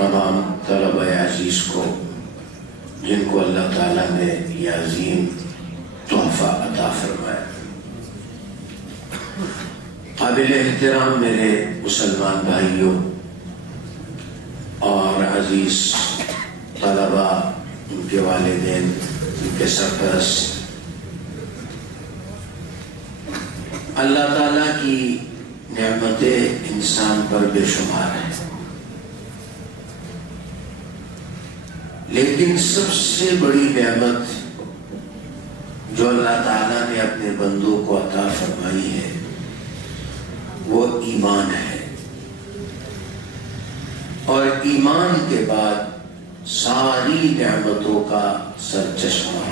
تمام طلبہ عزیز کو جن کو اللہ تعالیٰ نے یہ عظیم تحفہ عطا فرمایا۔ قابل احترام میرے مسلمان بھائیوں اور عزیز طلبہ، ان کے والدین، ان کے سرپرست، اللہ تعالیٰ کی نعمتیں انسان پر بے شمار ہیں، لیکن سب سے بڑی نعمت جو اللہ تعالیٰ نے اپنے بندوں کو عطا فرمائی ہے وہ ایمان ہے، اور ایمان کے بعد ساری نعمتوں کا سرچشمہ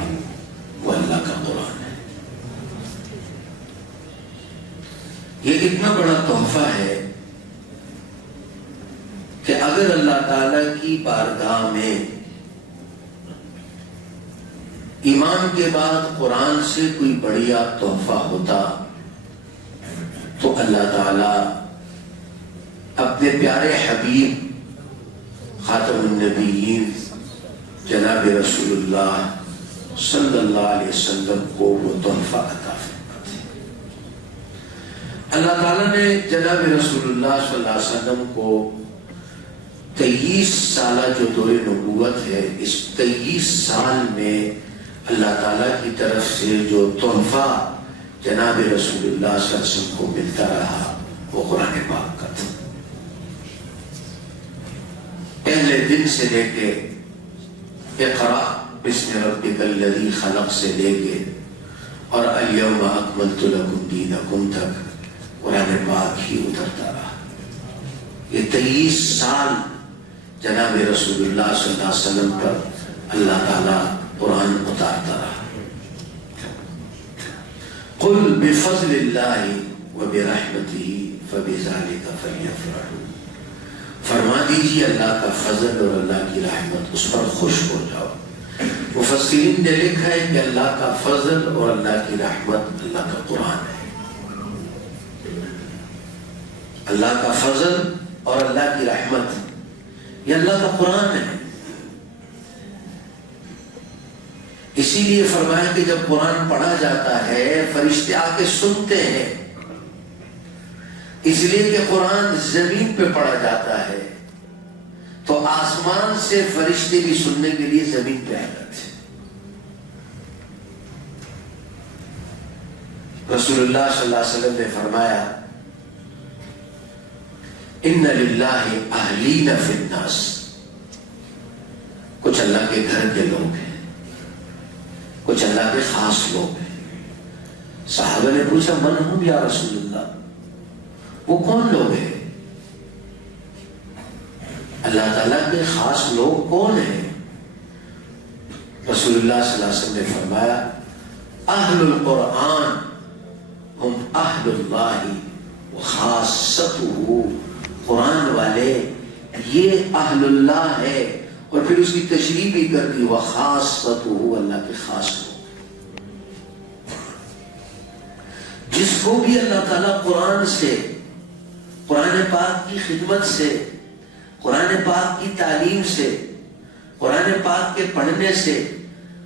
وہ اللہ کا قرآن ہے۔ یہ اتنا بڑا تحفہ ہے کہ اگر اللہ تعالیٰ کی بارگاہ میں ایمان کے بعد قرآن سے کوئی بڑیا تحفہ ہوتا تو اللہ تعالیٰ اپنے پیارے حبیب خاتم النبیین جناب رسول اللہ صلی اللہ علیہ وسلم کو وہ تحفہ عطا فرماتے۔ اللہ تعالیٰ نے جناب رسول اللہ صلی اللہ علیہ وسلم کو 23 سالہ جو دور نبوت ہے، اس 23 سال میں اللہ تعالیٰ کی طرف سے جو تحفہ جناب رسول اللہ صلی اللہ علیہ وسلم کو ملتا رہا وہ قرآن پاک کا تھا۔ پہلے دن سے لے کے اقرأ بسم ربک الذی خلق سے لے کے اور الیوم اکملت لکم دینکم تک قرآن پاک ہی اترتا رہا۔ یہ 23 سال جناب رسول اللہ صلی اللہ علیہ وسلم پر اللہ تعالیٰ قرآن اتارتا رہا۔ قل بفضل اللہ وبرحمتہ فبذلک فلیفرحوا، فرما دیجیے اللہ کا فضل اور اللہ کی رحمت، اس پر خوش ہو جاؤ۔ مفسرین نے لکھا ہے کہ اللہ کا فضل اور اللہ کی رحمت اللہ کا قرآن ہے۔ اللہ کا فضل اور اللہ کی رحمت یہ اللہ کا قرآن ہے۔ اسی لیے فرمایا کہ جب قرآن پڑھا جاتا ہے فرشتے آ کے سنتے ہیں، اس لیے کہ قرآن زمین پہ پڑھا جاتا ہے تو آسمان سے فرشتے بھی سننے کے لیے زمین پہ آ جاتے ہیں۔ رسول اللہ صلی اللہ علیہ وسلم نے فرمایا ان للہ اہلین فی الناس، کچھ اللہ کے گھر کے لوگ ہیں، کچھ اللہ کے خاص لوگ ہیں۔ صحابہ نے پوچھا من ہم یا رسول اللہ، وہ کون لوگ ہیں؟ اللہ تعالیٰ کے خاص لوگ کون ہیں؟ رسول اللہ صلی اللہ علیہ وسلم نے فرمایا اہل القرآن ہم اہل اللہ وخاصتہ، قرآن والے یہ اہل اللہ ہے، اور پھر اس کی تشریح بھی کر دی وخاصتہ، اللہ کے خاص لوگ۔ جس کو بھی اللہ تعالیٰ قرآن سے، قرآن پاک کی خدمت سے، قرآن پاک کی تعلیم سے، قرآن پاک کے پڑھنے سے،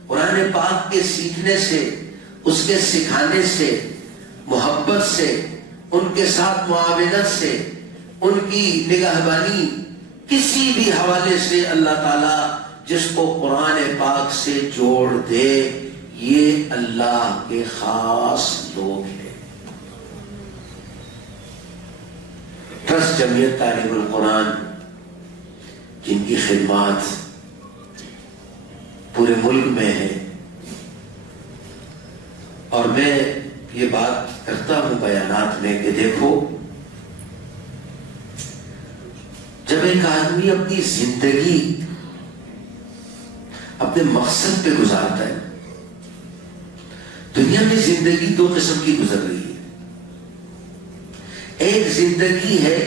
قرآن پاک کے سیکھنے سے، اس کے سکھانے سے، محبت سے، ان کے ساتھ معاونت سے، ان کی نگہبانی، کسی بھی حوالے سے اللہ تعالیٰ جس کو قرآن پاک سے جوڑ دے، یہ اللہ کے خاص لوگ ہیں۔ ٹرسٹ جمعیت تعلیم القرآن جن کی خدمات پورے ملک میں ہے، اور میں یہ بات کرتا ہوں بیانات میں کہ دیکھو جب ایک آدمی اپنی زندگی اپنے مقصد پہ گزارتا ہے، دنیا میں زندگی دو قسم کی گزر رہی ہے۔ ایک زندگی ہے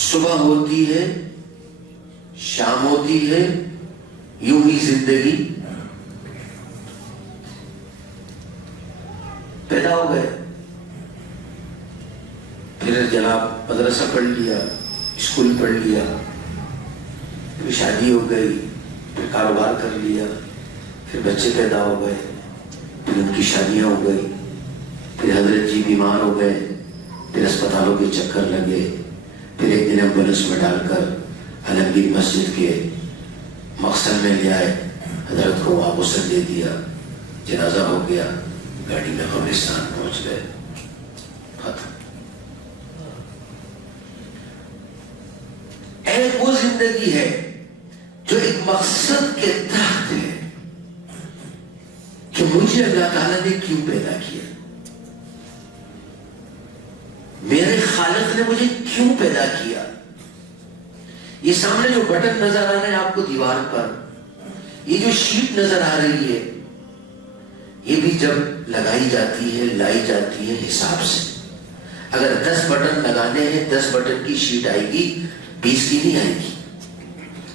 صبح ہوتی ہے شام ہوتی ہے، یوں ہی زندگی پیدا ہو گئے، پھر جناب مدرسہ پڑھ لیا، اسکول پڑھ لیا، پھر شادی ہو گئی، پھر کاروبار کر لیا، پھر بچے پیدا ہو گئے، پھر ان کی شادیاں ہو گئی، پھر حضرت جی بیمار ہو گئے، پھر اسپتالوں کے چکر لگے، پھر ایک دن ایمبولینس میں ڈال کر عالمگیر مسجد کے مقصد میں لے آئے، حضرت کو وہاں غسل دے دیا، جنازہ ہو گیا، گاڑی میں قبرستان پہنچ گئے، ختم۔ ایک وہ زندگی ہے جو ایک مقصد کے تحت ہے کہ مجھے اللہ تعالیٰ نے کیوں پیدا کیا، میرے خالق نے مجھے کیوں پیدا کیا۔ یہ سامنے جو بٹن نظر آ رہے ہیں آپ کو دیوار پر، یہ جو شیٹ نظر آ رہی ہے، یہ بھی جب لگائی جاتی ہے، لائی جاتی ہے حساب سے۔ اگر 10 بٹن لگانے ہیں، 10 بٹن کی شیٹ آئے گی، 20 کی نہیں آئے گی۔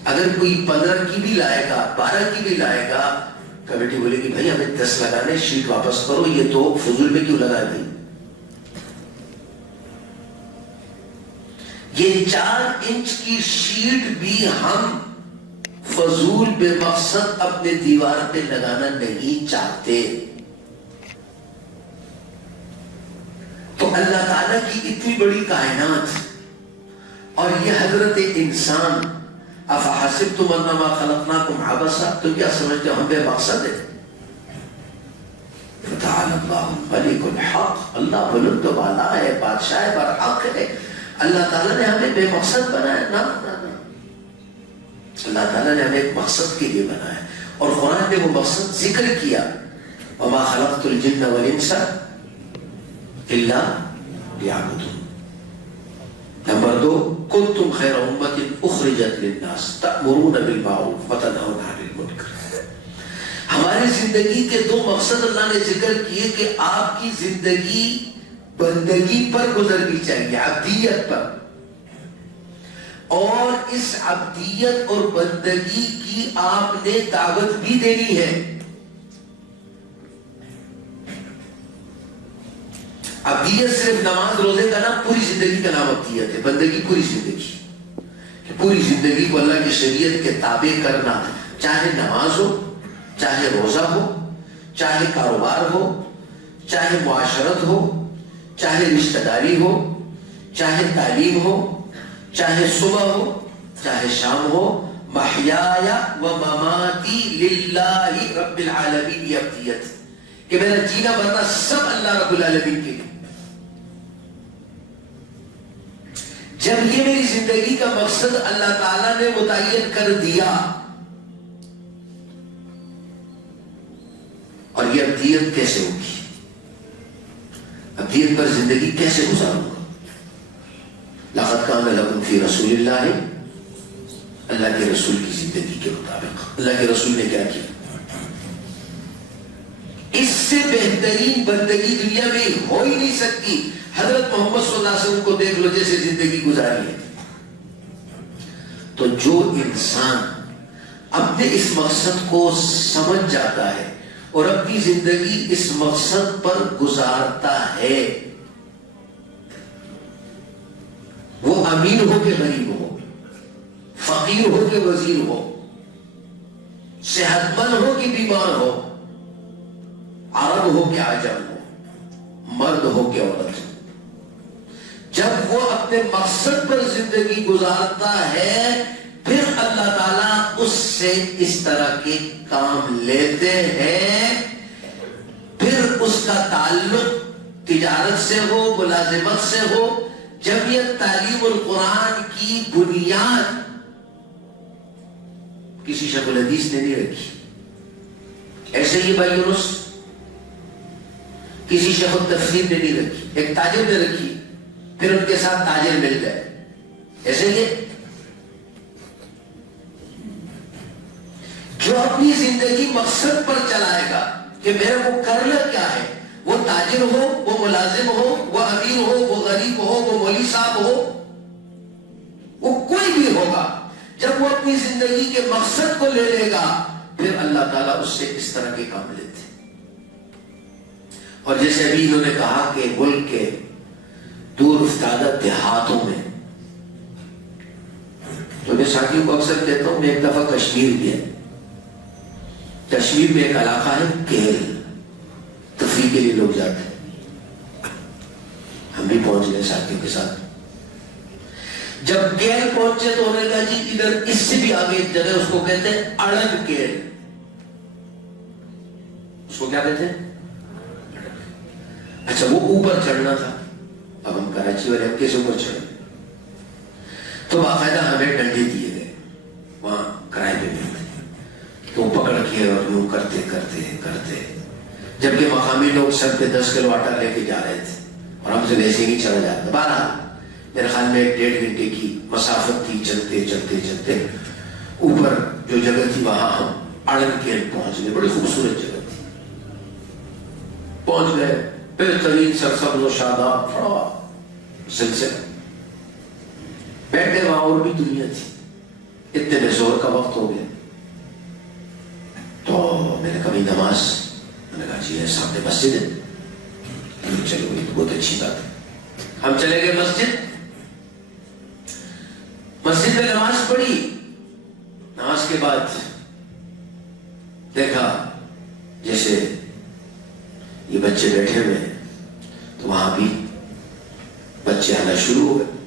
اگر کوئی 15 کی بھی لائے گا، 12 کی بھی لائے گا، کمیٹی بولے گی بھائی ہمیں 10 لگانے، شیٹ واپس کرو، یہ تو فضول میں کیوں لگا دی۔ یہ 4 انچ کی شیٹ بھی ہم فضول بے مقصد اپنے دیوار پہ لگانا نہیں چاہتے۔ تو اللہ تعالیٰ کی اتنی بڑی کائنات اور یہ حضرت انسان، افحسبتم انما خلقناکم عبثا، تو کیا سمجھتے ہو ہم بے مقصد ہے؟ فتعالی اللہ الملک الحق، اللہ بلند و بالا ہے، بادشاہ برحق ہے، اللہ تعالیٰ نے ہمیں بے مقصد بنایا؟ نہ، اللہ تعالیٰ نے ہمیں ایک مقصد کے لیے بنایا، اور قرآن نے وہ مقصد ذکر کیا، وما خلقت الجن والانس الا لیعبدون۔ نمبر 2، کنتم خیر امت اخرجت للناس تأمرون بالمعروف وتنہون عن المنکر۔ ہماری زندگی کے 2 مقصد اللہ نے ذکر کیے کہ آپ کی زندگی بندگی پر گزرنی چاہیے، عبدیت پر، اور اس عبدیت اور بندگی کی آپ نے دعوت بھی دینی ہے۔ عبدیت صرف نماز روزے کا نام، پوری زندگی کا نام عبدیت ہے۔ بندگی پوری زندگی، کہ پوری زندگی کو اللہ کی شریعت کے تابع کرنا، چاہے نماز ہو، چاہے روزہ ہو، چاہے کاروبار ہو، چاہے معاشرت ہو، چاہے رشتہ داری ہو، چاہے تعلیم ہو، چاہے صبح ہو، چاہے شام ہو، محیای و مماتی للہ رب العالمین، یہ عبدیت، کہ میرا جینا مرنا سب اللہ رب العالمین کے لیے۔ جب یہ میری زندگی کا مقصد اللہ تعالیٰ نے متعین کر دیا، اور یہ عبدیت کیسے ہوگی، عبدیت پر زندگی کیسے گزاروں گا؟ لقد کان لکم فی رسول اللہ، اللہ کے رسول کی زندگی کے مطابق اللہ کے رسول نے کیا کیا؟ اس سے بہترین بندگی دنیا میں ہو ہی نہیں سکتی۔ حضرت محمد صلی اللہ علیہ وسلم کو دیکھ لو جیسے زندگی گزاری ہے۔ تو جو انسان اپنے اس مقصد کو سمجھ جاتا ہے اور اپنی زندگی اس مقصد پر گزارتا ہے، وہ امیر ہو کے غریب ہو، فقیر ہو کے وزیر ہو، صحت مند ہو کہ بیمار ہو، عرب ہو کہ عجم ہو، مرد ہو کہ عورت ہو، جب وہ اپنے مقصد پر زندگی گزارتا ہے، پھر اللہ تعالیٰ اس سے اس طرح کے کام لیتے ہیں، پھر اس کا تعلق تجارت سے ہو، ملازمت سے ہو۔ جب یہ تعلیم القرآن کی بنیاد کسی شیخ الحدیث نے نہیں رکھی، ایسے ہی بھائی یونس کسی شیخ التفسیر نے نہیں رکھی، ایک تاجر نے رکھی، پھر ان کے ساتھ تاجر مل گئے، ایسے یہ جو اپنی زندگی مقصد پر چلائے گا کہ میرے کو کرنا کیا ہے، وہ تاجر ہو، وہ ملازم ہو، وہ امیر ہو، وہ غریب ہو، وہ مولوی صاحب ہو، وہ کوئی بھی ہوگا، جب وہ اپنی زندگی کے مقصد کو لے لے گا، پھر اللہ تعالیٰ اس سے اس طرح کے کام لیتے۔ اور جیسے ابھی انہوں نے کہا کہ ملک کے دور افتادہ دیہاتوں میں تو میں ساتھیوں کو اکثر کہتا ہوں، میں ایک دفعہ کشمیر گیا. کشمیر میں ایک علاقہ ہے کیل، تفریح کے لیے لوگ جاتے ہیں. ہم بھی پہنچ گئے ساتھیوں کے ساتھ. جب کیل پہنچے تو انہوں نے کہا جی ادھر اس سے بھی آگے ایک جگہ، اس کو کہتے ہیں اڑن کیل. اس کو کیا کہتے ہیں؟ اچھا وہ اوپر چڑھنا تھا. اب ہم کراچی والے ہم کیسے اوپر چڑھے؟ تو باقاعدہ ہمیں ڈنڈے دیے گئے وہاں کرائے پہ ملتے، تو پکڑ کے اور یوں کرتے کرتے کرتے، جبکہ مقامی لوگ سر پہ 10 کلو آٹا لے کے جا رہے تھے اور ہم سے ویسے نہیں چڑھا جاتا. 12 میرے خیال میں 1.5 گھنٹے کی مسافت تھی. چلتے چلتے چلتے اوپر جو جگہ تھی وہاں ہم اڑن کیل پہنچ گئے. بڑی خوبصورت جگہ تھی. پہنچ گئے، بہترین سرسبز و شاداب بڑا سلسلہ. بیٹھے وہاں اور بھی دنیا تھی. اتنے میں زور کا وقت ہو گیا تو میں نے کبھی نماز، میں نے کہا جی سامنے مسجد ہے، چلو یہ تو بہت اچھی بات ہے. ہم چلے گئے مسجد. مسجد میں نماز پڑھی. نماز کے بعد دیکھا جیسے یہ بچے بیٹھے ہوئے ہیں، تو وہاں بھی بچے آنا شروع ہو گئے.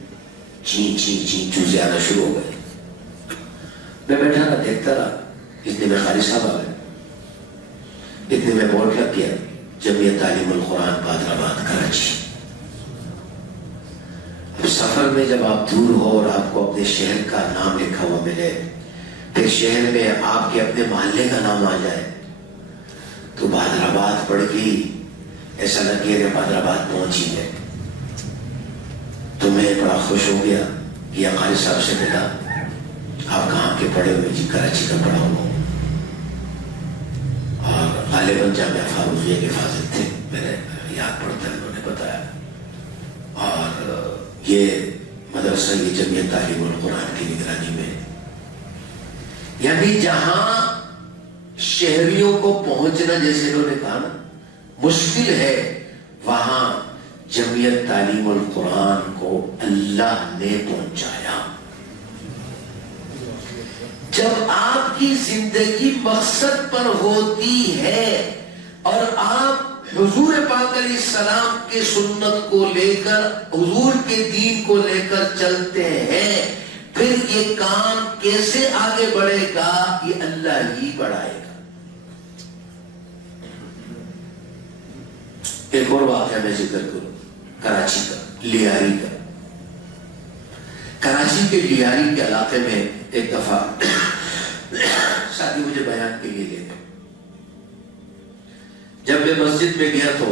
چین چین چین چوزے آنا شروع ہو گئے. میں بیٹھا رہا، دیکھتا رہا. اتنے میں قاری صاحب آ گئے. اتنے میں بورڈ لگ گیا جمعیت تعلیم القرآن بادرآباد کراچی. سفر میں جب آپ دور ہو اور آپ کو اپنے شہر کا نام لکھا ہوا ملے، پھر شہر میں آپ کے اپنے محلے کا نام آ جائے تو بادرآباد پڑ گئی. ایسا لگے کہ بادرآباد پہنچ ہی گئے. تو میں بڑا خوش ہو گیا. یہ قاری صاحب سے ملا. آپ کہاں کے پڑھے ہوئے؟ جی کراچی کا پڑھا ہوا ہوں اور غالباً جامعہ فاروقیہ کے فاضل تھے، میرے یاد پڑتا ہے، انہوں نے بتایا. اور یہ مدرسہ یہ جمعیت تعلیم القرآن کی نگرانی میں، یعنی جہاں شہریوں کو پہنچنا، جیسے انہوں نے کہا نا، مشکل ہے، وہاں جمعیت تعلیم القرآن کو اللہ نے پہنچایا. جب آپ کی زندگی مقصد پر ہوتی ہے اور آپ حضور پاک علیہ السلام کے سنت کو لے کر، حضور کے دین کو لے کر چلتے ہیں، پھر یہ کام کیسے آگے بڑھے گا؟ یہ اللہ ہی بڑھائے گا. ایک اور واقعہ میں ذکر کروں، کراچی کا، لیاری کا. کراچی کے لیاری کے علاقے میں ایک دفعہ ساتھی مجھے بیان کے لیے لے گئے. جب میں مسجد میں گیا تو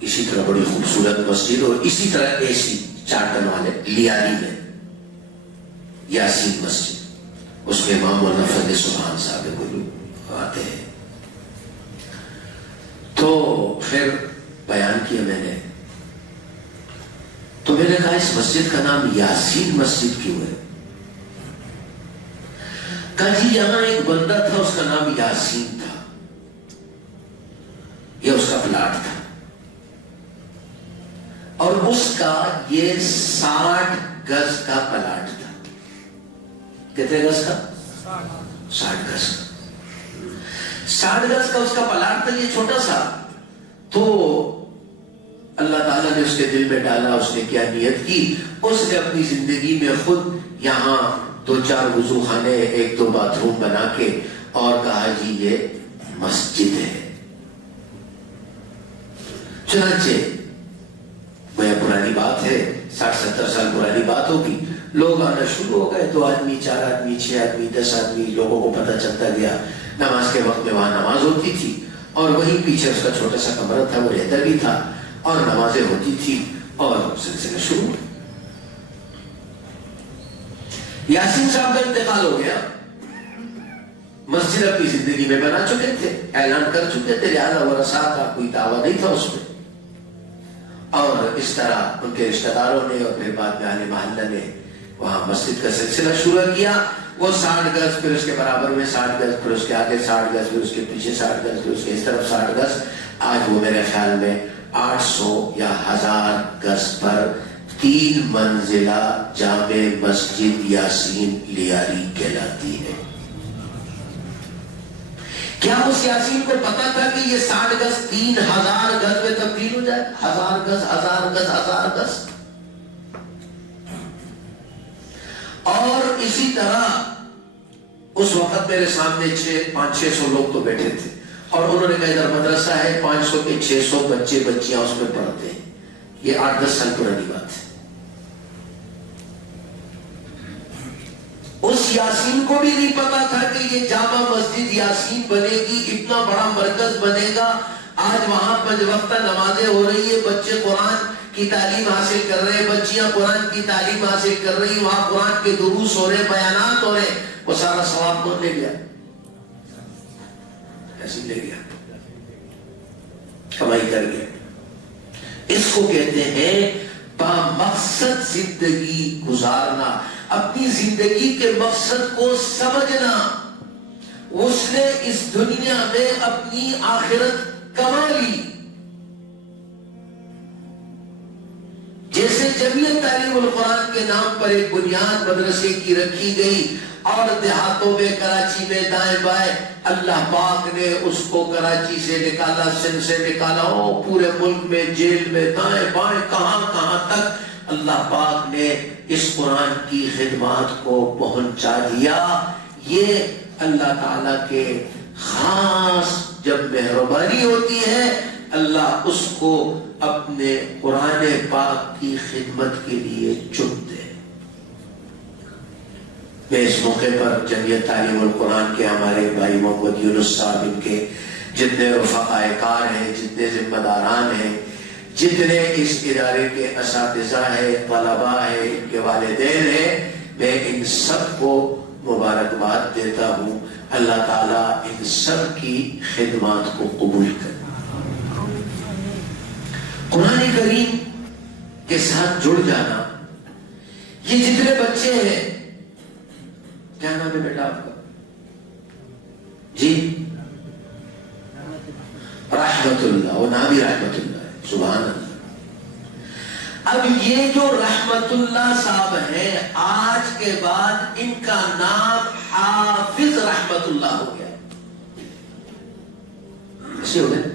اسی طرح بڑی خوبصورت مسجد اور اسی طرح ایسی چارٹن والے لیاری میں یاسین مسجد، اس میں امام مولانا فضل سبحان صاحب گلو آتے ہیں. تو پھر بیان کیا میں نے، تو میں نے کہا اس مسجد کا نام یاسین مسجد کیوں ہے؟ کہا جی یہاں ایک بندہ تھا، اس کا نام یاسین تھا، یہ اس کا پلاٹ تھا اور اس کا یہ 60 گز کا پلاٹ تھا. کتنے گز کا؟ 60 گز کا. 60 گز کا اس کا پلاٹ تھا، یہ چھوٹا سا. تو اللہ تعالیٰ نے اس کے دل میں ڈالا، اس نے کیا نیت کی، اس نے اپنی زندگی میں خود یہاں 2-4 وضو خانے، 1-2 باتھ روم بنا کے اور کہا جی یہ مسجد ہے. چنانچہ وہ پرانی بات ہے، 60-70 سال پرانی بات ہوگی. لوگ آنا شروع ہو گئے، 2 آدمی، 4 آدمی، 6 آدمی، 10 آدمی. لوگوں کو پتہ چلتا گیا. نماز کے وقت میں وہاں نماز ہوتی تھی اور وہیں پیچھے اس کا چھوٹا سا کمرہ تھا، وہ رہتا بھی تھا اور نمازیں ہوتی تھی اور سلسلہ شروع. یاسین صاحب کا انتقال ہو گیا. مسجد اپنی زندگی میں بنا چکے تھے، اعلان کر چکے تھے، لہٰذا ورثاء کا کوئی دعویٰ نہیں تھا اس میں. اور اس طرح ان کے رشتہ داروں نے اور پھر بعد میں اہل محلہ نے وہاں مسجد کا سلسلہ شروع کیا. وہ 60 گز، پھر اس کے برابر میں 60 گز، پھر اس کے آگے 60 گز، پھر اس کے پیچھے 60 گز، پھر اس کے اس طرف 60 گز. آج وہ میرے خیال میں 800 یا 1000 گز پر 3 منزلہ جامع مسجد یاسین لیاری کہلاتی ہے۔ کیا اس یاسین کو پتا تھا کہ یہ 60 گز 3000 گز میں تبدیل ہو جائے؟ 1000 گز 1000 گز 1000 گز۔ اور اسی طرح اس وقت میرے سامنے 500-600 لوگ تو بیٹھے تھے، اور انہوں نے کہا ادھر مدرسہ ہے، 500 کے 600 بچے بچیاں اس میں پڑھتے ہیں۔ یہ 8-10 سال پرانی بات ہے۔ اس یاسین کو بھی نہیں پتا تھا کہ یہ جامع مسجد یاسین بنے گی، اتنا بڑا مرکز بنے گا۔ آج وہاں 5 وقتہ نمازیں ہو رہی ہے، بچے قرآن کی تعلیم حاصل کر رہے ہیں، بچیاں قرآن کی تعلیم حاصل کر رہی ہیں، وہاں قرآن کے دروس ہو رہے ہیں، بیانات ہو رہے ہیں۔ وہ سارا ثواب کون لے گیا؟ ایسے لے گیا، کمائی کر گیا۔ اس کو کہتے ہیں با مقصد زندگی گزارنا، اپنی زندگی کے مقصد کو سمجھنا۔ اس نے اس دنیا میں اپنی آخرت کما لی۔ جیسے جمعیت تعلیم القرآن کے نام پر ایک بنیاد مدرسے کی رکھی گئی، اور دیہاتوں میں کراچی میں دائیں بائیں اللہ پاک نے اس کو کراچی سے نکالا، سندھ سے نکالا، پورے ملک میں جیل میں دائیں بائیں کہاں کہاں تک اللہ پاک نے اس قرآن کی خدمات کو پہنچا دیا۔ یہ اللہ تعالیٰ کے خاص جب مہربانی ہوتی ہے، اللہ اس کو اپنے قرآن پاک کی خدمت کے لیے چنتے ہیں۔ میں اس موقع پر جمعیت تعلیم القرآن کے ہمارے بھائی محمد یونس صاحب، ان کے جتنے رفقائے کار ہیں، جتنے ذمہ داران ہیں، جتنے اس ادارے کے اساتذہ ہیں، طلباء ہیں، ان کے والدین ہیں، میں ان سب کو مبارکباد دیتا ہوں۔ اللہ تعالیٰ ان سب کی خدمات کو قبول کرے۔ قرآن کریم کے ساتھ جڑ جانا، یہ جتنے بچے ہیں، کیا نام ہے بیٹا آپ کا؟ جی رحمت اللہ، وہ نام ہی رحمت اللہ ہے، سبحان اللہ۔ اب یہ جو رحمت اللہ صاحب ہیں، آج کے بعد ان کا نام حافظ رحمت اللہ ہو گیا۔ ایسے ہو گئے۔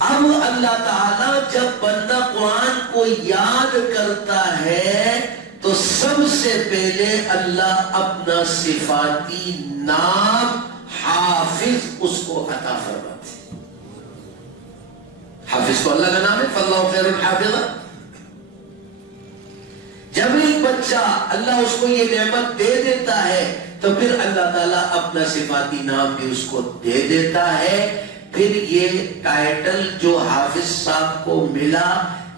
اب اللہ تعالیٰ جب بندہ قرآن کو یاد کرتا ہے تو سب سے پہلے اللہ اپنا صفاتی نام حافظ اس کو عطا فرماتے ہیں۔ حافظ تو اللہ کا نام ہے، فاللہ خیر الحافظ۔ جب ایک بچہ اللہ اس کو یہ نعمت دے دیتا ہے تو پھر اللہ تعالیٰ اپنا صفاتی نام بھی اس کو دے دیتا ہے۔ پھر یہ ٹائٹل جو حافظ صاحب کو ملا،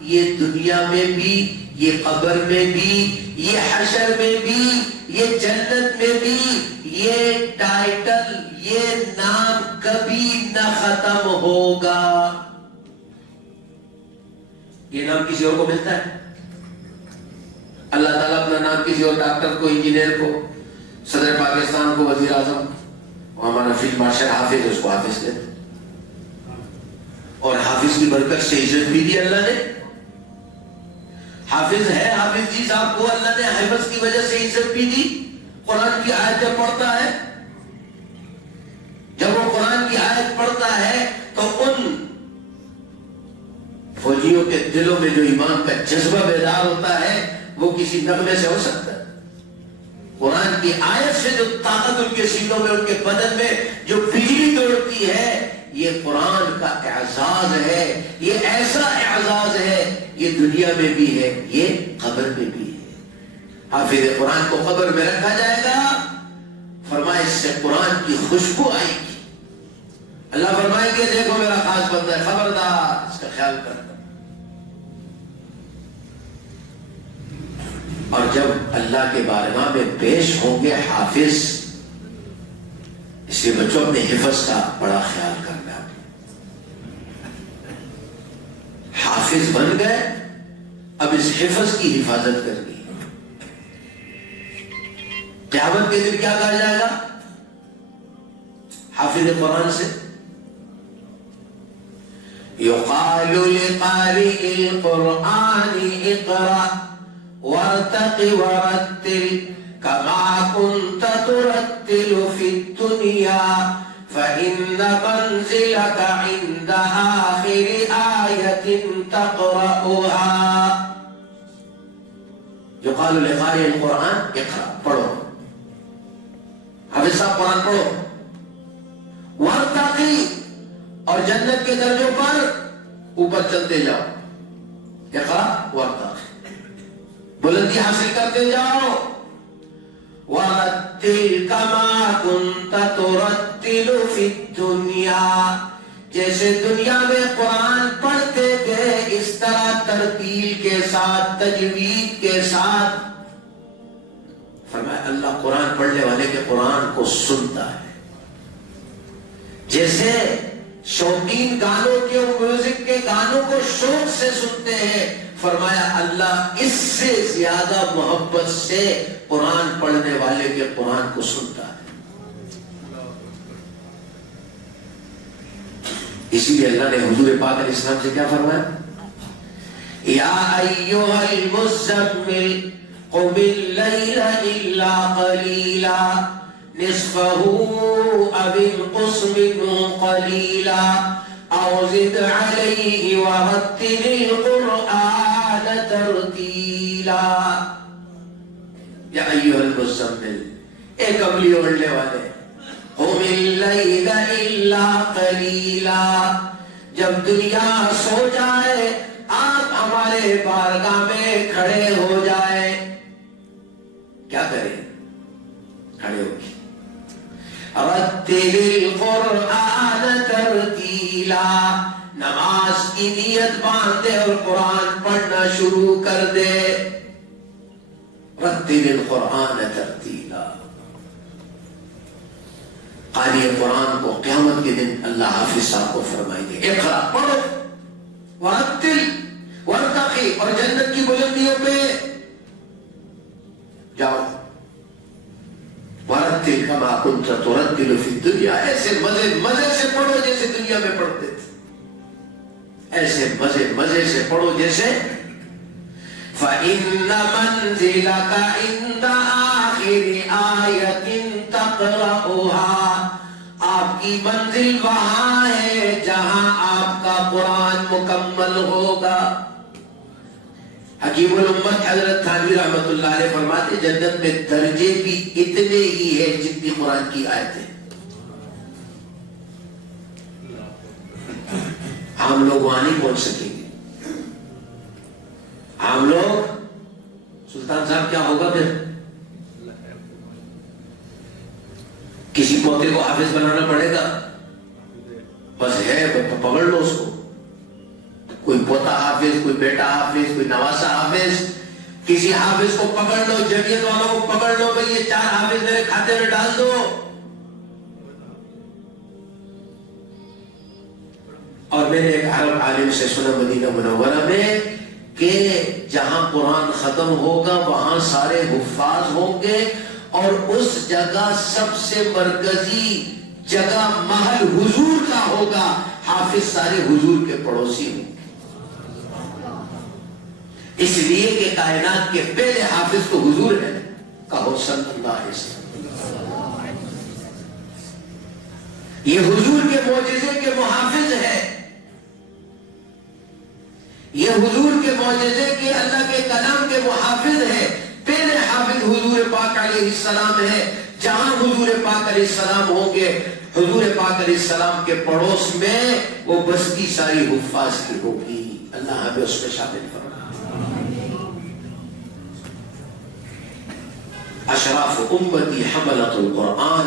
یہ دنیا میں بھی، یہ قبر میں بھی، یہ حشر میں بھی، یہ جنت میں بھی، یہ ٹائٹل، یہ نام کبھی نہ ختم ہوگا۔ یہ نام کسی اور کو ملتا ہے؟ اللہ تعالیٰ اپنا نام کسی اور ڈاکٹر کو، انجینئر کو، صدر پاکستان کو، وزیر اعظم، ہمارا فیلڈ مارشل حافظ ہے، اس کو حافظ کہتے ہیں۔ اور حافظ کی برکت سے عزت بھی دی اللہ نے۔ حافظ ہے، حافظ جی صاحب کو اللہ نے حفظ کی وجہ سے عزت بھی دی۔ قرآن کی آیت پڑھتا ہے، جب وہ قرآن کی آیت پڑھتا ہے تو ان فوجیوں کے دلوں میں جو ایمان کا جذبہ بیدار ہوتا ہے وہ کسی نغمے سے ہو سکتا ہے۔ قرآن کی آیت سے جو طاقت ان کے سینوں میں، ان کے بدن میں جو بجلی دوڑتی ہے، یہ قرآن کا اعزاز ہے۔ یہ ایسا اعزاز ہے، یہ دنیا میں بھی ہے، یہ قبر میں بھی ہے۔ حافظ قرآن کو قبر میں رکھا جائے گا، فرمائے اس سے قرآن کی خوشبو آئے گی۔ اللہ فرمائے گے دیکھو میرا خاص بندہ ہے، خبردار اس کا خیال کرنا۔ اور جب اللہ کے بارگاہ میں پیش ہوں گے حافظ، اس لیے بچوں اپنے حفظ کا بڑا خیال کرنا۔ حافظ بن گئے، اب اس حفظ کی حفاظت کرنی ہے۔ قیامت کے دن کیا کہا جائے گا حافظ قرآن سے؟ يقال لقارئ القرآن اقرأ وارتق ورتل كما كنت ترتل في الدنيا فإن منزلك عند آخر آية تقرأها. يقال لقارئ القرآن اقرأ، پڑھو، حافظ صاحب قرآن پڑھو، وارتقی، اور جنت کے درجوں پر اوپر چلتے جاؤ، اقرأ وارتقی، بلندی حاصل کرتے جاؤ، وَرَتِّلْ كَمَا كُنْتَ تُرَتِّلُ فِي الدُّنْيَا، جیسے دنیا میں قرآن پڑھتے تھے اس طرح ترتیل کے ساتھ، تجوید کے ساتھ. فرمایا اللہ قرآن پڑھنے والے کے قرآن کو سنتا ہے. جیسے شوقین گانوں کے، میوزک کے گانوں کو شوق سے سنتے ہیں، فرمایا اللہ اس سے زیادہ محبت سے قرآن پڑھنے والے کے قرآن کو سنتا ہے. اسی لیے اللہ نے حضور پاک علیہ السلام سے کیا فرمایا؟ یا ایھا المزمل قم اللیل الا قلیلا نصفه او انقص منه قلیلا او زد علیہ ورتل القرآن ترتیلا. یا ایھا المزمل، اے کملی اوڑھنے والے، قم اللیل الا قلیلا، جب دنیا سو جائے آپ ہمارے بارگاہ میں کھڑے ہو جائے. کیا کریں؟ کھڑے ہو کے رتل القرآن ترتیلا، نماز کی نیت باندھے اور قرآن پڑھنا شروع کر دے. رتل القرآن ترتیلا. قاری قرآن کو قیامت کے دن اللہ حافظ صاحب کو فرمائیں گے اقرا، پڑھو، ورتل ورتقی، اور جنت کی بلندیوں پہ جاؤ. ورتل کما کنت ترتل فی الدنیا، ایسے مزے سے پڑھو جیسے دنیا میں پڑھتے تھے، ایسے مزے سے پڑھو جیسے. فَإِنَّ مَنزِلَكَ عِنْدَ آخِرِ آیَةٍ تَقْرَأُهَا، آپ کی منزل وہاں ہے جہاں آپ کا قرآن مکمل ہوگا. حکیم الامت حضرت تھانوی رحمت اللہ علیہ فرماتے جنت میں درجے بھی اتنے ہی ہیں جتنی قرآن کی آیتیں. عام لوگ وہاں نہیں پہنچ سکیں گے. عام لوگ، سلطان صاحب کیا ہوگا پھر؟ کسی پوتے کو حافظ بنانا پڑے گا، بس ہے پکڑ لو اس کو. کوئی پوتا حافظ، کوئی بیٹا حافظ، کوئی نواسا حافظ. کسی حافظ کو پکڑ لو، جمعیت والوں کو پکڑ لو، بھئی یہ 4 حافظ میرے کھاتے میں ڈال دو. اور میں نے ایک عرب عالم سے سنا مدینہ منورہ میں کہ جہاں قرآن ختم ہوگا وہاں سارے حفاظ ہوں گے، اور اس جگہ سب سے مرکزی جگہ محل حضور کا ہوگا. حافظ سارے حضور کے پڑوسی ہوں، اس لیے کہ کائنات کے پہلے حافظ تو حضور ہے. کہو صلی اللہ علیہ وسلم. یہ حضور کے معجزے کے محافظ ہے، یہ حضور کے معجزے کے اللہ کے کلام کے محافظ ہے. پہلے حافظ حضور پاک علیہ السلام ہے. جہاں حضور پاک علیہ السلام ہوں گے، حضور پاک علیہ السلام کے پڑوس میں وہ بستی ساری حفاظ کی ہوگی. اللہ ہمیں اس میں شامل فرمائے. اشراف امتی حملۃ القرآن،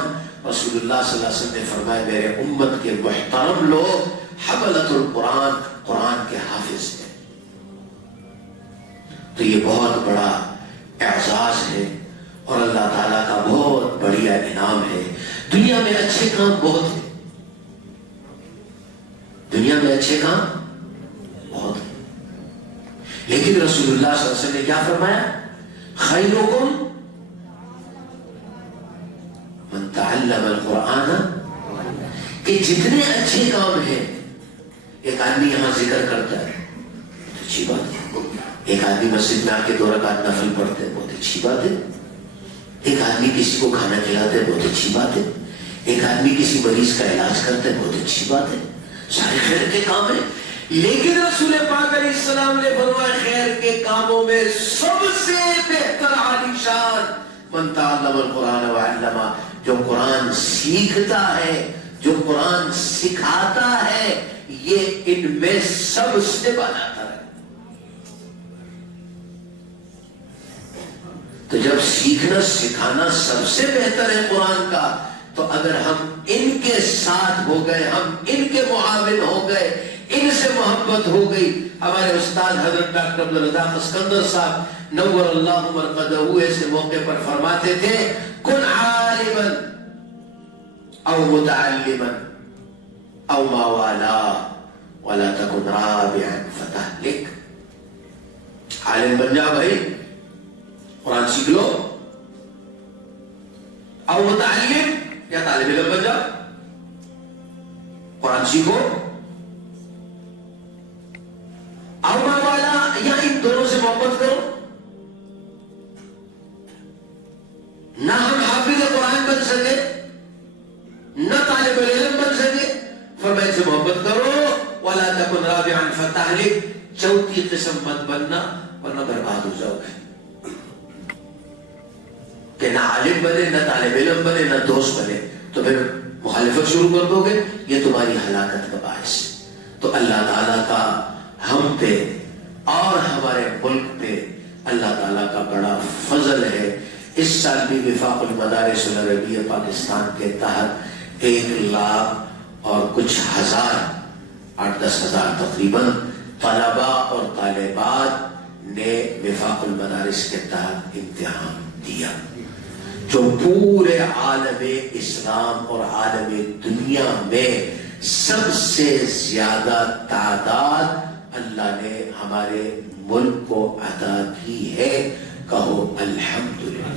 رسول اللہ صلی اللہ علیہ وسلم نے فرمایا میرے امت کے محترم لوگ حملۃ القرآن، قرآن کے حافظ ہیں. تو یہ بہت بڑا اعزاز ہے اور اللہ تعالیٰ کا بہت بڑیا انعام ہے. دنیا میں اچھے کام بہت ہیں، دنیا میں اچھے کام بہت ہیں، لیکن رسول اللہ صلی اللہ علیہ وسلم نے کیا فرمایا؟ خیرکم من تعلم القرآن، کہ جتنے اچھے کام ہیں ایک آدمی یہاں ذکر کرتا ہے، بہت اچھی بات ہے. ایک آدمی مسجد میں آ کے 2 رکعت نفل پڑھتے ہیں، بہت اچھی بات ہے. ایک آدمی کسی کو کھانا کھلاتا ہے، بہت اچھی بات ہے. ایک آدمی کسی مریض کا علاج کرتا ہے، بہت اچھی بات ہے. سارے خیر کے کام ہیں. لیکن رسول پاک علیہ السلام نے فرمایا خیر کے کاموں میں سب سے بہتر عالی شان من تعلم القرآن وعلمہ، جو قرآن سیکھتا ہے، جو قرآن سکھاتا ہے، یہ ان میں سب سے بہتر ہے. تو جب سیکھنا سکھانا سب سے بہتر ہے قرآن کا، تو اگر ہم ان کے ساتھ ہو گئے، ہم ان کے معاون ہو گئے، ان سے محبت ہو گئی. ہمارے استاد حضرت ڈاکٹر عبدالرزاق اسکندر صاحب نور اللہ مرقدہ ایسے موقع پر فرماتے تھے کن عالما او متعلما او ما والا ولا تکن رابعا فتہلک. عالم بن جا بھائی، قرآن سیکھ لو، او متعلم یا طالب علم بن جا، قرآن سیکھو، او ما والا یا ان دونوں سے محبت کرو. نہ ہم حافظ قرآن بن سکے، نہ طالب علم بن سکے، فرمائے سے محبت کرو. ولا تکن رابعا فتہلک، چوتھی قسم مت بننا ورنہ برباد ہو جاؤ گے. کہ نہ عالم بنے، نہ طالب علم بنے، نہ دوست بنے، تو پھر مخالفت شروع کر دو گے، یہ تمہاری ہلاکت کا باعث ہے. تو اللہ تعالیٰ کا ہم پہ اور ہمارے ملک پہ اللہ تعالیٰ کا بڑا فضل ہے. اس سال بھی وفاق المدارس العربیہ پاکستان کے تحت 1 لاکھ اور کچھ ہزار، 8-10 ہزار تقریباً طلباء اور طالبات نے وفاق المدارس کے تحت امتحان دیا، جو پورے عالم اسلام اور عالم دنیا میں سب سے زیادہ تعداد اللہ نے ہمارے ملک کو عطا کی ہے. کہو الحمدللہ،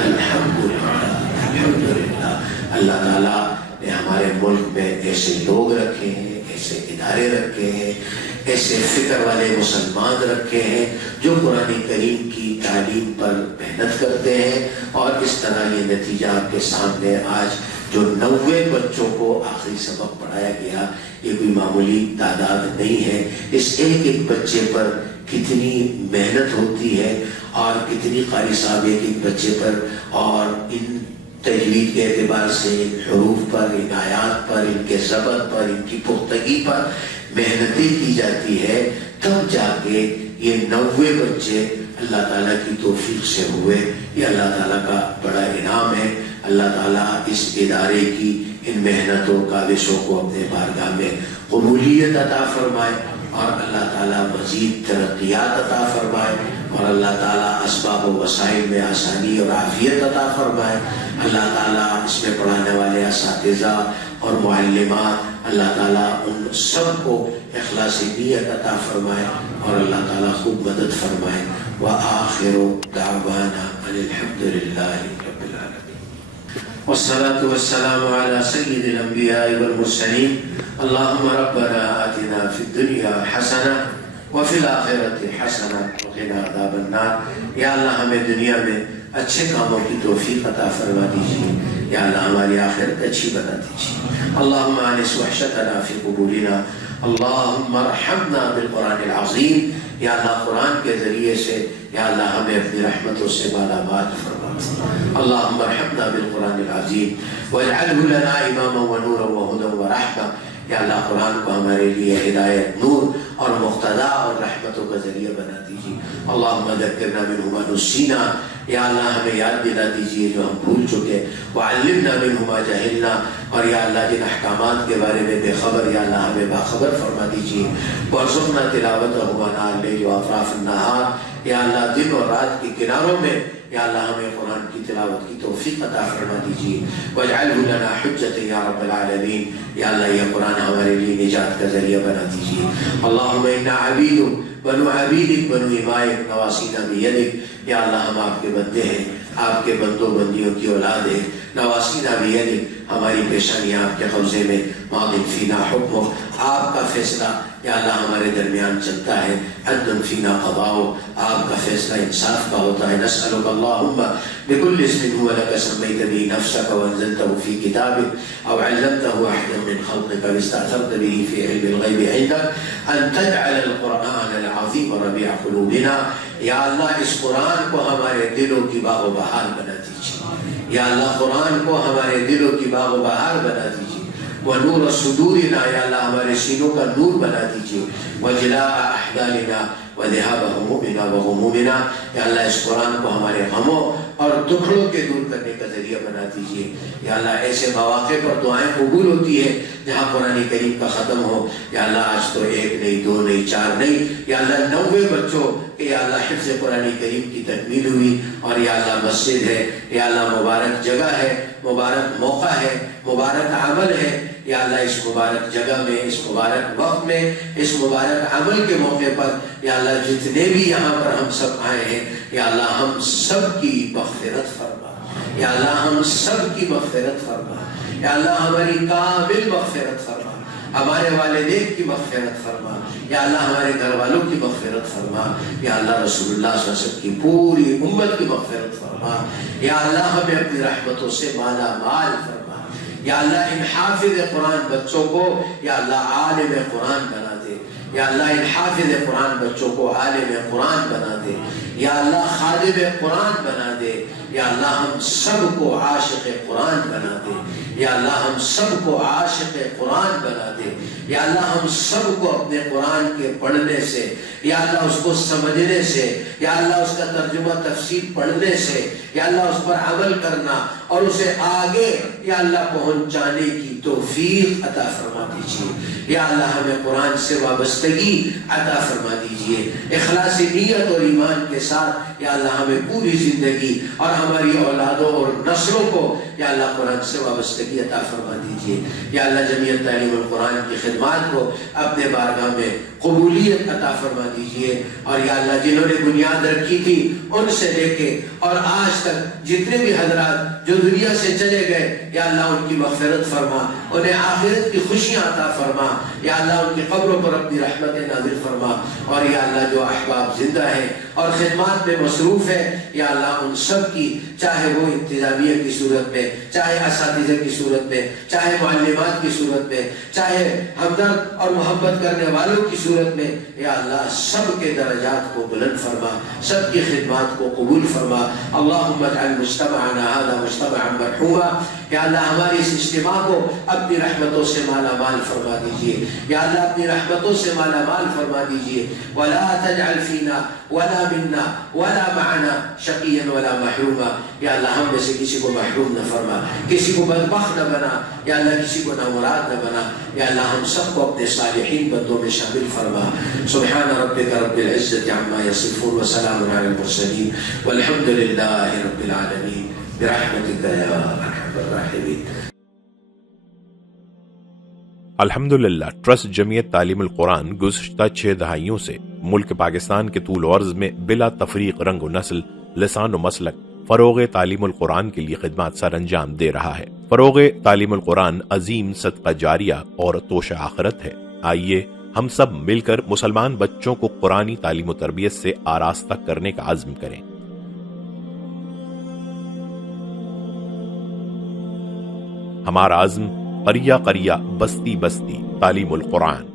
الحمدللہ، الحمدللہ. اللہ تعالیٰ نے ہمارے ملک میں ایسے لوگ رکھے ہیں، ایسے ادارے رکھے ہیں، ایسے فکر والے مسلمان رکھے ہیں جو قرآن کریم کی تعلیم پر محنت کرتے ہیں. اور اس طرح یہ نتیجہ آپ کے سامنے آج جو 90 بچوں کو آخری سبق پڑھایا گیا، یہ کوئی معمولی تعداد نہیں ہے. اس ایک ایک بچے پر کتنی محنت ہوتی ہے اور کتنی قاری صاحب ایک ایک بچے پر، اور ان تجوید کے اعتبار سے ان حروف پر، ان آیات پر، ان کے ضبط پر، ان کی پختگی پر محنتیں کی جاتی ہے. تب جا کے یہ 90 بچے اللہ تعالیٰ کی توفیق سے ہوئے. یہ اللہ تعالیٰ کا بڑا انعام ہے. اللہ تعالیٰ اس ادارے کی ان محنتوں کاوشوں کو اپنے بارگاہ میں قبولیت عطا فرمائے، اور اللہ تعالیٰ مزید ترقیات عطا فرمائے، اور اللہ تعالیٰ اسباب و وسائل میں آسانی اور عافیت عطا فرمائے. اللہ تعالیٰ اس میں پڑھانے والے اساتذہ اور معلمات، اللہ تعالیٰ ان سب کو اخلاص نیت عطا فرمائے، اور اللہ تعالیٰ خوب مدد فرمائے. وآخر دعوانا ان الحمد للہ رب العالمین، والصلاة والسلام على سید الانبیاء والمرسلین. اللہم ربنا آتنا فی الدنیا حسنہ وفی الآخرۃ حسنہ وقنا عذاب النار. یا اللہ ہمیں دنیا میں اچھے کاموں کی توفیق عطا فرما دیجیے. یا اللہ ہماری آخرت اچھی بنا دیجیے. اللہم آنس وحشتنا فی قبورنا. اللہم ارحمنا بالقرآن العظیم. یا اللہ قرآن کے ذریعے سے یا اللہ ہمیں اپنی رحمتوں سے مالا مال فرما. اللہم ارحمنا بالقرآن العظیم واجعلہ لنا اماما ونورا وہدى ورحمہ. یا اللہ قرآن کو ہمارے لیے ہدایت، نور اور مقتدا اور رحمتوں کا ذریعہ بنا دیجیے. اللہم ذکرنا منہ ما نسینا. یا اللہ ہمیں یاد دلا دیجیے جو ہم بھول چکے. وعلمنا منہ ما جہلنا. اور یا اللہ جن احکامات کے بارے میں بے خبر، یا اللہ ہمیں باخبر فرما دیجیے. وارزقنا تلاوتہ آناء اللیل واطراف النہار. یا اللہ دن اور رات کے کناروں میں یا اللہ ہمیں قرآن کی تلاوت کی توفیق عطا فرما دیجیے. واجعلہ لنا حجۃ یا رب العالمین. یا اللہ یہ قرآن ہمارے لیے نجات کا ذریعہ بنا دیجیے. اللہم انا عبید بنو عبیدک بنو امائک نواسینا بیدک، یا اللہ ہم آپ کے بندے ہیں، آپ کے بندوں بندیوں کی اولاد ہے، نواسینا بیدک، ہماری پیشانیاں آپ کے قبضے میں، ماضٍ فینا حکم، آپ کا فیصلہ یا اللہ ہمارے درمیان چلتا ہے، عدل فینا قضاء، آپ کا فیصلہ انصاف کا ہوتا ہے۔ نسألک اللہم بکل اسم هو لک سمیت به نفسک وانزلته فی کتابک او علمته احدا من خلقک واستأثرت به فی علم الغیب عندک ان تجعل القرآن العظیم ربیع قلوبنا، یا اللہ اس قرآن کو ہمارے دلوں کی باغ و بہار بنا دیجیے، یا اللہ قرآن کو ہمارے دلوں کی باغ و بہار بنا دیجیے، وَنُورَ صُدُورِنَا، یا اللہ ہمارے سینوں کا نور بنا دیجیے، وَجِلَاءَ أَحْزَانِنَا وَذِهَابَ هُمُومِنَا وَغُمُومِنَا، یا اللہ اس قرآن کو ہمارے غموں اور دکھڑوں کے دور کرنے کا ذریعہ بنا دیجیے، یا اللہ ایسے مواقع پر دعائیں قبول ہوتی ہے جہاں قرآن کریم کا ختم ہو، یا اللہ آج تو 1 نہیں 2 نہیں 4 نہیں، یا اللہ 90 بچوں کہ یا اللہ حفظ قرآن کریم کی تکمیل ہوئی، اور یا اللہ مسجد ہے، یا اللہ مبارک جگہ ہے، مبارک موقع ہے، مبارک عمل ہے، یا اللہ اس مبارک جگہ میں، اس مبارک وقت میں، اس مبارک عمل کے موقع پر یا اللہ جتنے بھی یہاں پر ہم سب آئے ہیں، یا اللہ ہم سب کی مغفرت فرما، یا اللہ ہم سب کی مغفرت فرما، یا اللہ ہماری کامل مغفرت فرما، ہمارے والدین کی مغفرت فرما، یا اللہ ہمارے گھر والوں کی مغفرت فرما، یا اللہ رسول اللہ صلی اللہ علیہ وسلم کی پوری امت کی مغفرت فرما، یا اللہ ہمیں اپنی رحمتوں سے مالا مال فرما، یا اللہ ان حافظ قرآن بچوں کو یا اللہ عالم قرآن بنا دے، یا اللہ ان حافظ قرآن بچوں کو عالم قرآن بنا دے، یا اللہ خادم قرآن بنا دے، یا اللہ ہم سب کو عاشق قرآن بنا دے، یا اللہ ہم سب کو عاشق قرآن بنا دے، یا اللہ ہم سب کو اپنے قرآن کے پڑھنے سے، یا اللہ اس کو سمجھنے سے، یا اللہ اس کا ترجمہ تفسیر پڑھنے سے، یا اللہ اس پر عمل کرنا اور اسے آگے یا اللہ پہنچانے کی توفیق عطا فرما دیجیے، یا اللہ ہمیں قرآن سے وابستگی عطا فرما دیجیے، اخلاص نیت اور ایمان کے ساتھ یا اللہ ہمیں پوری زندگی اور ہماری اولادوں اور نسلوں کو یا اللہ قرآن سے وابستگی عطا فرما دیجیے، یا اللہ جمعیت تعلیم القرآن کی خدمات کو اپنے بارگاہ میں قبولیت عطا فرما دیجیے، اور یا اللہ جنہوں نے بنیاد رکھی تھی ان سے لے کے اور آج تک جتنے بھی حضرات جو دنیا سے چلے گئے یا اللہ ان کی مغفرت فرما، انہیں آخرت کی خوشیاں عطا فرما، یا اللہ ان کی قبروں پر اپنی رحمت نازل فرما، اور یا اللہ جو احباب زندہ ہیں اور خدمات میں مصروف ہے یا اللہ ان سب کی، چاہے وہ انتظامیہ کی صورت میں، چاہے اساتذہ کی صورت میں، چاہے معلمات کی صورت میں، چاہے ہمدرد اور محبت کرنے والوں کی صورت میں، یا اللہ سب کے درجات کو بلند فرما، سب کی خدمات کو قبول فرما۔ اللہم اجعل مجتمعنا هذا مجتمعا مرحوما، یا اللہ ہماری اس اجتماع کو اپنی رحمتوں سے مالا مال فرما دیجیے، یا اللہ اپنی رحمتوں سے مالا مال فرما دیجیے، ولا تجعل فینا ولا منا ولا معنا شقیا ولا محروما، یا اللہ ہم میں سے کسی کو محروم نہ فرما، کسی کو بدبخت نہ بنا، یا اللہ کسی کو نامراد نہ بنا، یا اللہ ہم سب کو اپنے صالحین بندوں میں شامل فرما۔ سبحان ربک رب العزت عما یصفون وسلام علی المرسلین والحمد للہ رب العالمین برحمتک یا ارحم الراحمین۔ الحمدللہ ٹرسٹ جمعیت تعلیم القرآن گزشتہ 6 دہائیوں سے ملک پاکستان کے طول و عرض میں بلا تفریق رنگ و نسل، لسان و مسلک فروغ تعلیم القرآن کے لیے خدمات سر انجام دے رہا ہے۔ فروغ تعلیم القرآن عظیم صدقہ جاریہ اور توشہ آخرت ہے۔ آئیے ہم سب مل کر مسلمان بچوں کو قرآنی تعلیم و تربیت سے آراستہ کرنے کا عزم کریں۔ ہمارا عزم قریہ قریہ بستی بستی تعلیم القرآن۔